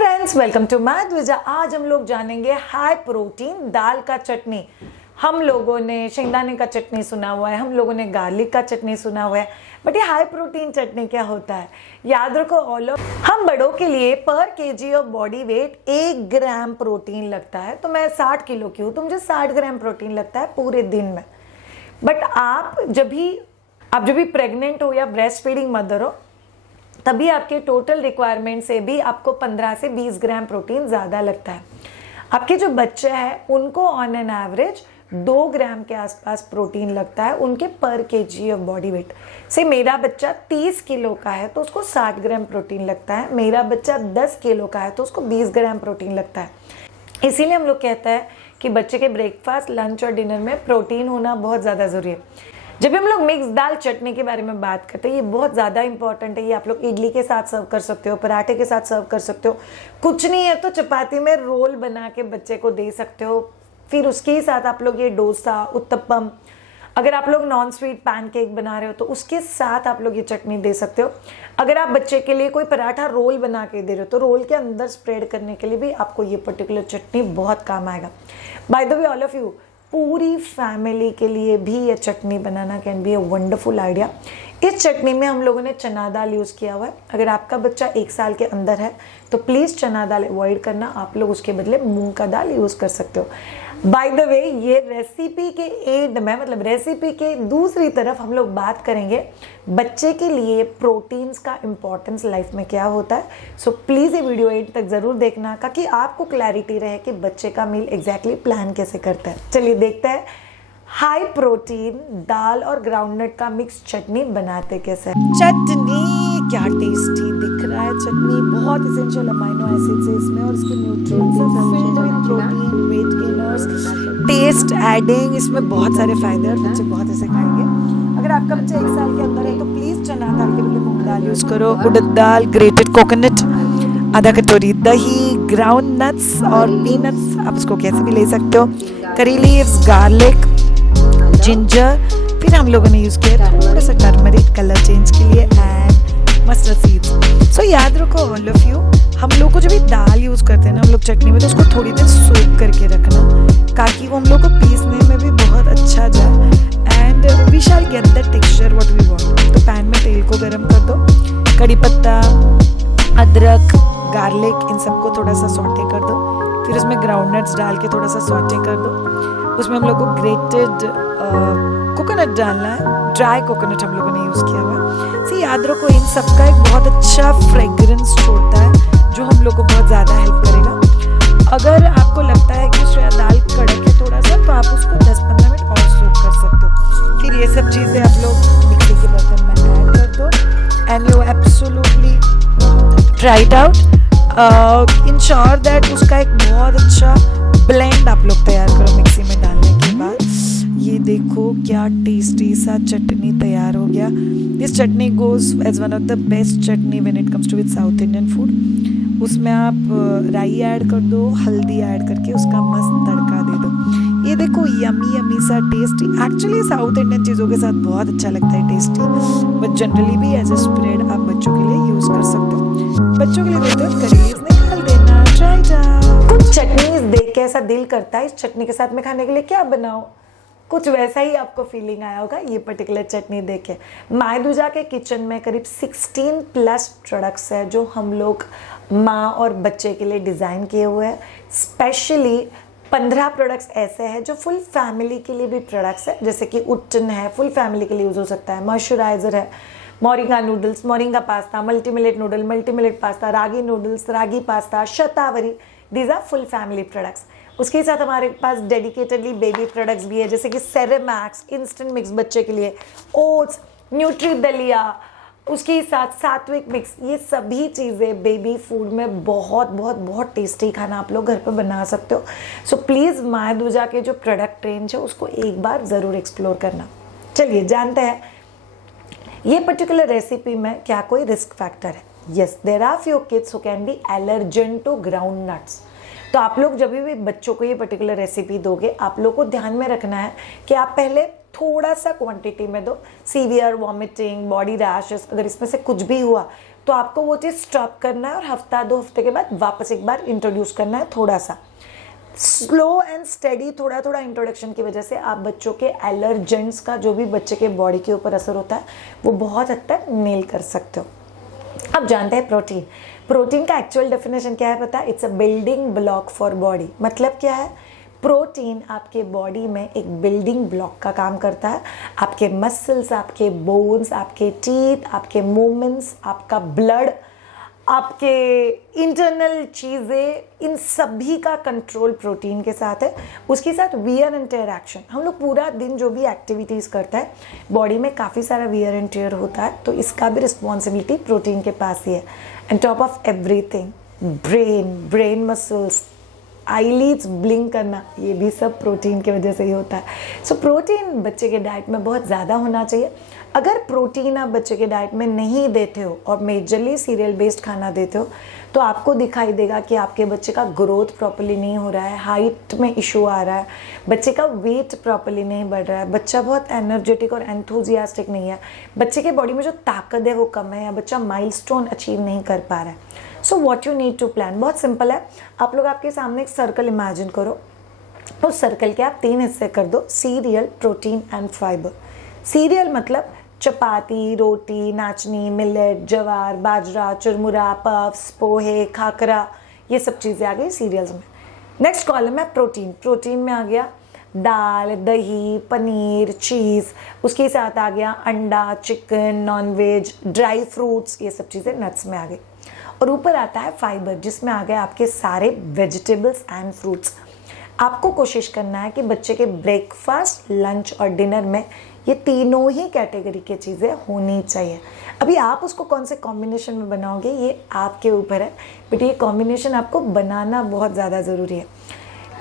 Friends, welcome to my Dwija. आज हम लोग जानेंगे हाई प्रोटीन दाल का चटनी। हम लोगों ने शेंगदाने का चटनी सुना हुआ है, हम लोगों ने गार्लिक का चटनी सुना हुआ है, बट ये हाई प्रोटीन चटनी क्या होता है? याद रखो ऑल ऑफ, हम बड़ों के लिए पर KG of body weight 1 gram protein लगता है। तो मैं 60 किलो की हूँ तो मुझे 60 ग्राम प्रोटीन लगता है पूरे दिन में। बट आप जब भी प्रेग्नेंट हो या ब्रेस्ट फीडिंग मदर हो, तभी आपके टोटल रिक्वायरमेंट से भी आपको 15 से 20 ग्राम प्रोटीन ज़्यादा लगता है। आपके जो बच्चे हैं उनको ऑन एन एवरेज 2 ग्राम के आसपास प्रोटीन लगता है उनके पर केजी ऑफ बॉडी वेट से। मेरा बच्चा 30 किलो का है तो उसको 60 ग्राम प्रोटीन लगता है, मेरा बच्चा 10 किलो का है तो उसको 20 ग्राम प्रोटीन लगता है। इसीलिए हम लोग कहते हैं कि बच्चे के ब्रेकफास्ट, लंच और डिनर में प्रोटीन होना बहुत ज़्यादा ज़रूरी है। जब भी हम लोग मिक्स दाल चटनी के बारे में बात करते हैं, ये बहुत ज़्यादा इंपॉर्टेंट है। ये आप लोग इडली के साथ सर्व कर सकते हो, पराठे के साथ सर्व कर सकते हो, कुछ नहीं है तो चपाती में रोल बना के बच्चे को दे सकते हो। फिर उसके ही साथ आप लोग ये डोसा, उत्तपम, अगर आप लोग नॉन स्वीट पैनकेक बना रहे हो तो उसके साथ आप लोग ये चटनी दे सकते हो। अगर आप बच्चे के लिए कोई पराठा रोल बना के दे रहे हो तो रोल के अंदर स्प्रेड करने के लिए भी आपको ये पर्टिकुलर चटनी बहुत काम आएगा। By the way all of you, पूरी फैमिली के लिए भी ये चटनी बनाना can be a wonderful idea. इस चटनी में हम लोगों ने चना दाल यूज़ किया हुआ है। अगर आपका बच्चा 1 साल के अंदर है तो प्लीज़ चना दाल अवॉइड करना, आप लोग उसके बदले मूंग का दाल यूज़ कर सकते हो। बाय द वे, ये रेसिपी के एंड में, मतलब रेसिपी के दूसरी तरफ हम लोग बात करेंगे बच्चे के लिए प्रोटीन्स का इम्पोर्टेंस लाइफ में क्या होता है। सो प्लीज़ ये वीडियो एंड तक ज़रूर देखना ताकि आपको क्लैरिटी रहे कि बच्चे का मील एग्जैक्टली प्लान कैसे करता है। चलिए देखते हैं हाई प्रोटीन दाल और ग्राउंडनट का मिक्स चटनी बनाते कैसे। चटनी क्या टेस्टी दिख रहा है। चटनी बहुत एसेंशियल अमाइनो एसिड्स है इसमें और इसके nutrients filled with protein, weight gainers, taste adding, इसमें बहुत सारे फायदे और बच्चे बहुत ऐसे खाएंगे। अगर आपका बच्चा 1 साल के अंदर है तो प्लीज़ चना दाल के बदले मूंग दाल यूज़ करो। उड़द दाल, ग्रेटेड कोकोनट, आधा कटोरी दही, ग्राउंड नट्स और पीनट्स, आप उसको कैसे भी ले सकते हो, करी लीव्स, गार्लिक, जिंजर, फिर हम लोगों ने यूज़ किया थोड़ा सा टर्मरिक कलर चेंज के लिए एंड मस्टर्ड सीड्स। सो याद रखो ऑल ऑफ यू, हम लोग को जब भी दाल यूज़ करते हैं ना हम लोग चटनी में, तो उसको थोड़ी देर सोक करके रखना ताकि वो हम लोग को पीसने में भी बहुत अच्छा जाए and we shall get the texture what we want. तो पैन में तेल को गर्म कर दो, कड़ी पत्ता, अदरक, गार्लिक, इन सबको थोड़ा सा सॉटे कर दो। फिर उसमें ग्राउंडनट्स डाल के थोड़ा सा सॉटे कर दो। उसमें हम लोग को ग्रेटेड कोकोनट डालना है, ड्राई कोकोनट हम लोगों ने यूज़ किया हुआ है। सी याद रखो इन सबका एक बहुत अच्छा फ्रेग्रेंस छोड़ता है जो हम लोग को बहुत ज़्यादा हेल्प करेगा। अगर आपको लगता है कि शायद दाल कड़क है थोड़ा सा तो आप उसको 10-15 मिनट और सोक कर सकते हो। फिर ये सब चीज़ें आप लोग मिक्सी के बर्तन में ऐड कर दो and you absolutely try it out. Ensure that उसका एक बहुत अच्छा ब्लेंड आप लोग तैयार करो मिक्सी में डालने के बाद। ये देखो क्या टेस्टी सा चटनी तैयार हो गया। This chutney goes as one of the best chutney when it comes to with South Indian food. उसमें आप राई ऐड कर दो, हल्दी ऐड करके उसका मस्त तड़का दे दो। ये देखो यमी यमी सा टेस्टी। एक्चुअली साउथ इंडियन चीज़ों के साथ बहुत अच्छा लगता है टेस्टी, बट जनरली भी एज ए स्प्रेड आप बच्चों के लिए यूज़ कर सकते हो। बच्चों के लिए देते हो करी लीव्स निकाल देना, ट्राई जाओ। कुछ चटनीज देख के ऐसा दिल करता है इस चटनी के साथ में खाने के लिए क्या बनाओ, कुछ वैसा ही आपको फीलिंग आया होगा ये पर्टिकुलर चटनी देख के। माय द्विजा के किचन में करीब 16+ प्रोडक्ट्स है जो हम लोग माँ और बच्चे के लिए डिज़ाइन किए हुए हैं। स्पेशली 15 प्रोडक्ट्स ऐसे हैं जो फुल फैमिली के लिए भी प्रोडक्ट्स है, जैसे कि उत्तन है, फुल फैमिली के लिए यूज़ हो सकता है। मॉइस्चराइज़र है, moringa noodles, moringa pasta, multimillet noodle, multimillet pasta, ragi noodles, ragi pasta, shatavari, these are full family products. उसके साथ हमारे पास डेडिकेटेडली बेबी प्रोडक्ट्स भी है, जैसे कि सेरेमैक्स इंस्टेंट मिक्स बच्चे के लिए, ओट्स, न्यूट्री दलिया, उसके साथ सात्विक मिक्स। ये सभी चीज़ें बेबी फूड में बहुत बहुत बहुत टेस्टी खाना आप लोग घर पर बना सकते हो। सो प्लीज़ माय द्विजा के जो प्रोडक्ट रेंज है उसको एक बार ज़रूर एक्सप्लोर करना। चलिए जानते हैं ये पर्टिकुलर रेसिपी में क्या कोई रिस्क फैक्टर है। Yes, there are few kids who can be allergen to ground nuts. तो आप लोग जब भी बच्चों को ये पर्टिकुलर रेसिपी दोगे, आप लोग को ध्यान में रखना है कि आप पहले थोड़ा सा क्वांटिटी में दो। सीवियर वॉमिटिंग, बॉडी रैशेस, अगर इसमें से कुछ भी हुआ तो आपको वो चीज़ स्टॉप करना है और हफ्ता 2 हफ्ते के बाद वापस एक बार इंट्रोड्यूस करना है। थोड़ा सा स्लो एंड स्टेडी थोड़ा थोड़ा इंट्रोडक्शन की वजह से आप बच्चों के एलर्जेंट्स का जो भी बच्चे के बॉडी के ऊपर असर होता है वो बहुत हद तक नील कर सकते हो। अब जानते हैं प्रोटीन। प्रोटीन का एक्चुअल डेफिनेशन क्या है पता है? It's a building block for body. मतलब क्या है? प्रोटीन आपके बॉडी में एक बिल्डिंग ब्लॉक का काम करता है। आपके मसल्स, आपके बोन्स, आपके टीथ, आपके मूवमेंट्स, आपका ब्लड, आपके इंटरनल चीज़ें, इन सभी का कंट्रोल प्रोटीन के साथ है। उसके साथ वियर एंड टेयर एक्शन। हम लोग पूरा दिन जो भी एक्टिविटीज़ करते हैं बॉडी में काफ़ी सारा वियर एंड टेयर होता है, तो इसका भी रिस्पॉन्सिबिलिटी प्रोटीन के पास ही है। And top of everything brain muscles, eyelids blink करना, ये भी सब प्रोटीन की वजह से ही होता है। सो प्रोटीन बच्चे के डाइट में बहुत ज़्यादा होना चाहिए। अगर प्रोटीन आप बच्चे के डाइट में नहीं देते हो और मेजरली सीरियल बेस्ड खाना देते हो तो आपको दिखाई देगा कि आपके बच्चे का ग्रोथ प्रॉपर्ली नहीं हो रहा है, हाइट में इशू आ रहा है, बच्चे का वेट प्रॉपर्ली नहीं बढ़ रहा है, बच्चा बहुत एनर्जेटिक और एंथुजियास्टिक नहीं है, बच्चे के बॉडी में जो ताकत है वो कम है, या बच्चा माइलस्टोन अचीव नहीं कर पा रहा है। So what you need to plan बहुत सिंपल है। आप लोग आपके सामने एक सर्कल इमेजिन करो, उस सर्कल के आप 3 हिस्से कर दो, serial, protein and fibre. Serial मतलब चपाती, रोटी, नाचनी, मिलेट, जवार, बाजरा, चुरमुरा, पफ्स, पोहे, खाकरा, ये सब चीज़ें आ गई सीरियल्स में। नेक्स्ट कॉलम है प्रोटीन। प्रोटीन में आ गया दाल, दही, पनीर, चीज़, उसके साथ आ गया अंडा, चिकन, नॉनवेज, ड्राई फ्रूट्स, ये सब चीज़ें नट्स में आ गई। और ऊपर आता है फाइबर, जिसमें आ गए आपके सारे वेजिटेबल्स एंड फ्रूट्स। आपको कोशिश करना है कि बच्चे के ब्रेकफास्ट, लंच और डिनर में ये तीनों ही कैटेगरी की चीज़ें होनी चाहिए। अभी आप उसको कौन से कॉम्बिनेशन में बनाओगे ये आपके ऊपर है, बट ये कॉम्बिनेशन आपको बनाना बहुत ज़्यादा ज़रूरी है।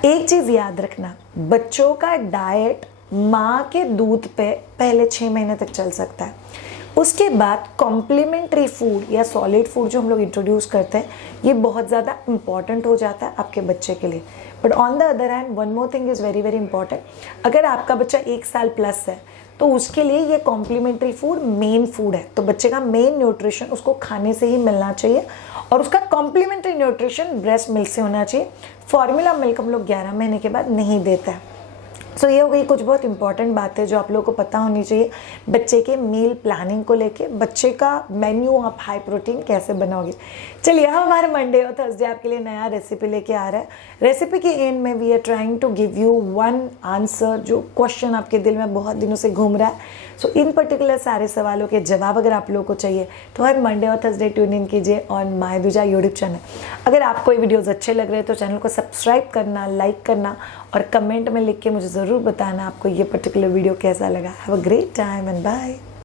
एक चीज़ याद रखना, बच्चों का डाइट माँ के दूध पे पहले 6 महीने तक चल सकता है। उसके बाद कॉम्प्लीमेंट्री फूड या सॉलिड फूड जो हम लोग इंट्रोड्यूस करते हैं ये बहुत ज़्यादा इंपॉर्टेंट हो जाता है आपके बच्चे के लिए। But on the other hand one more thing is very very important. अगर आपका बच्चा 1 साल प्लस है तो उसके लिए ये कॉम्प्लीमेंट्री फूड मेन फूड है, तो बच्चे का मेन न्यूट्रिशन उसको खाने से ही मिलना चाहिए और उसका कॉम्प्लीमेंट्री न्यूट्रिशन ब्रेस्ट मिल्क से होना चाहिए। फॉर्मूला मिल्क हम लोग 11 महीने के बाद नहीं देते हैं। सो ये हो गई कुछ बहुत इंपॉर्टेंट बातें जो आप लोगों को पता होनी चाहिए बच्चे के मील प्लानिंग को लेके। बच्चे का मेन्यू आप हाई प्रोटीन कैसे बनाओगे। चलिए हम हमारे मंडे और थर्सडे आपके लिए नया रेसिपी लेके आ रहा है। रेसिपी के एंड में we are trying to give you one answer जो क्वेश्चन आपके दिल में बहुत दिनों से घूम रहा है। सो इन पर्टिकुलर सारे सवालों के जवाब अगर आप लोगों को चाहिए तो हर मंडे और थर्सडे ट्यून इन कीजिए ऑन माय दूजा यूट्यूब चैनल। अगर आपको ये वीडियोज़ अच्छे लग रहे हैं तो चैनल को सब्सक्राइब करना, लाइक करना और कमेंट में लिख के मुझे ज़रूर बताना आपको ये पर्टिकुलर वीडियो कैसा लगा। Have a great time and bye.